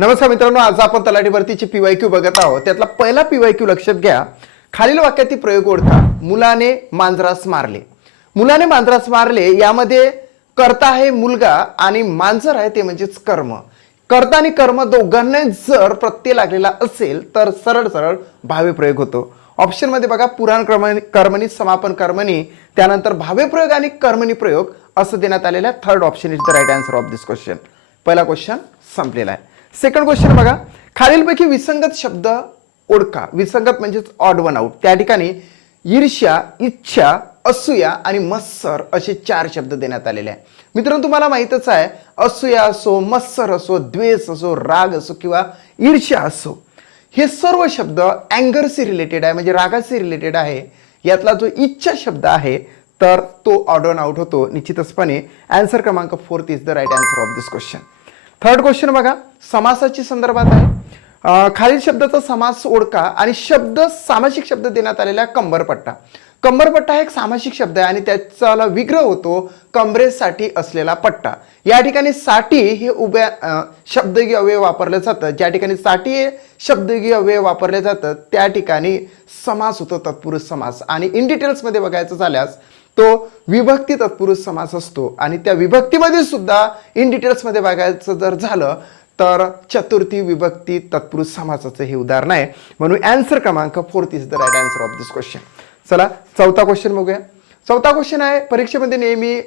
नमस्कार मित्रांनो आज आपण तलाठी भरतीची पीवाय क्यू बघत आहोत त्यातला पहिला पीवाय क्यू लक्षात घ्या. खालील वाक्यातील प्रयोग ओढता मुलाने मांजरास मारले. मुलाने मांजरास मारले यामध्ये कर्ता आहे मुलगा आणि मांजर आहे ते म्हणजेच कर्म. कर्ता आणि कर्म दोघांना जर प्रत्यय लागलेला असेल तर सरळ सरळ भावे प्रयोग होतो. ऑप्शनमध्ये बघा पुराण कर्मणी कर्मणी समापन कर्मणी त्यानंतर भावे प्रयोग आणि कर्मणी प्रयोग असं देण्यात आलेलं आहे. Third option is the right answer of this question पहिला क्वेश्चन संपलेला आहे. सेकंड क्वेश्चन बघा. खालीलपैकी विसंगत शब्द ओळखा. विसंगत म्हणजेच ऑड वन आउट त्या ठिकाणी ईर्ष्या इच्छा असूया आणि मत्सर असे चार शब्द देण्यात आलेले आहे मित्रांनो तुम्हाला माहीतच आहे असूया असो मत्सर असो द्वेष असो राग असो किंवा ईर्ष्या असो हे सर्व शब्द अँगरशी रिलेटेड आहे म्हणजे रागाशी रिलेटेड आहे. यातला जो इच्छा शब्द आहे तर तो ऑर्डर आउट होतो. निश्चितचपणे आन्सर क्रमांक fourth is the right answer of this question third question बघा. समासाची संदर्भात आहे. खालील शब्दाचा समास ओळखा आणि शब्द सामासिक शब्द देण्यात आलेला आहे कंबरपट्टा कंबरपट्टा हा एक सामासिक शब्द आहे आणि त्याचा विग्रह होतो कमरेसाठी असलेला पट्टा. या ठिकाणी साठी हे उभ्या अं, शब्दगी अवयव वापरलं जातं ज्या ठिकाणी साठी हे शब्दगी अवयव वापरले जातं त्या ठिकाणी समास होतो तत्पुरुष समास. आणि इन डिटेल्समध्ये बघायचं झाल्यास तो विभक्ती तत्पुरुष समास असतो. आणि त्या विभक्तीमध्ये सुद्धा इन डिटेल्समध्ये बघायचं जर झालं तर चतुर्थी विभक्ती तत्पुरुष समासाचं हे उदाहरण आहे. म्हणून अँसर क्रमांक fourth is the right answer of this question चला चौथा क्वेश्चन बघूया. चौथा क्वेश्चन आहे परीक्षेमध्ये नेहमी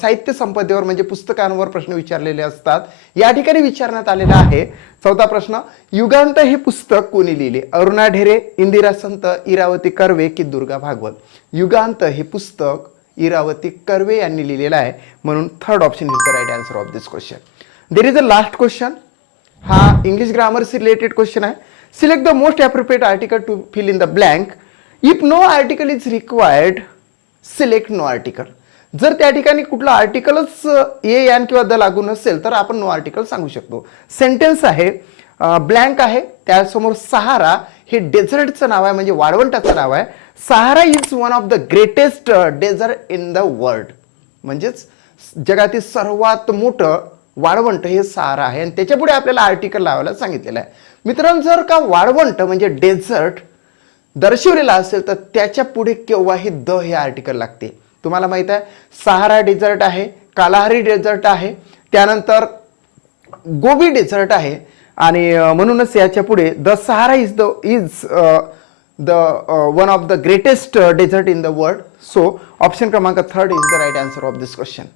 साहित्य संपदेवर म्हणजे पुस्तकांवर प्रश्न विचारलेले असतात. या ठिकाणी विचारण्यात आलेला आहे. चौथा प्रश्न युगांत हे पुस्तक कोणी लिहिले? अरुणा ढेरे इंदिरा संत इरावती कर्वे की दुर्गा भागवत? युगांत हे पुस्तक इरावती कर्वे यांनी लिहिलेलं आहे. म्हणून third option is the right answer of this question there is a last question हा इंग्लिश ग्रामरशी रिलेटेड क्वेश्चन आहे. Select the most appropriate article to fill in the blank if no article is required select no article जर त्या ठिकाणी कुठलं आर्टिकलच ए यान किंवा the लागू नसेल तर आपण नो आर्टिकल सांगू शकतो. सेंटेन्स आहे ब्लँक आहे त्यासमोर सहारा हे डेझर्टचं नाव आहे म्हणजे वाळवंटाचं नाव आहे. Sahara is one of the greatest desert in the world म्हणजेच जगातील सर्वात मोठं वाळवंट हे सहारा आहे. आणि त्याच्यापुढे आपल्याला आर्टिकल लावायला सांगितलेलं आहे. मित्रांनो जर का वाळवंट म्हणजे डेझर्ट दर्शवलेला असेल तर त्याच्या पुढे केव्हाही द हे आर्टिकल लागते. तुम्हाला माहीत आहे सहारा डेझर्ट आहे कालाहारी डेझर्ट आहे त्यानंतर गोबी डेझर्ट आहे आणि म्हणूनच याच्यापुढे the Sahara is the is the one of the greatest desert in the world so option क्रमांक third is the right answer of this question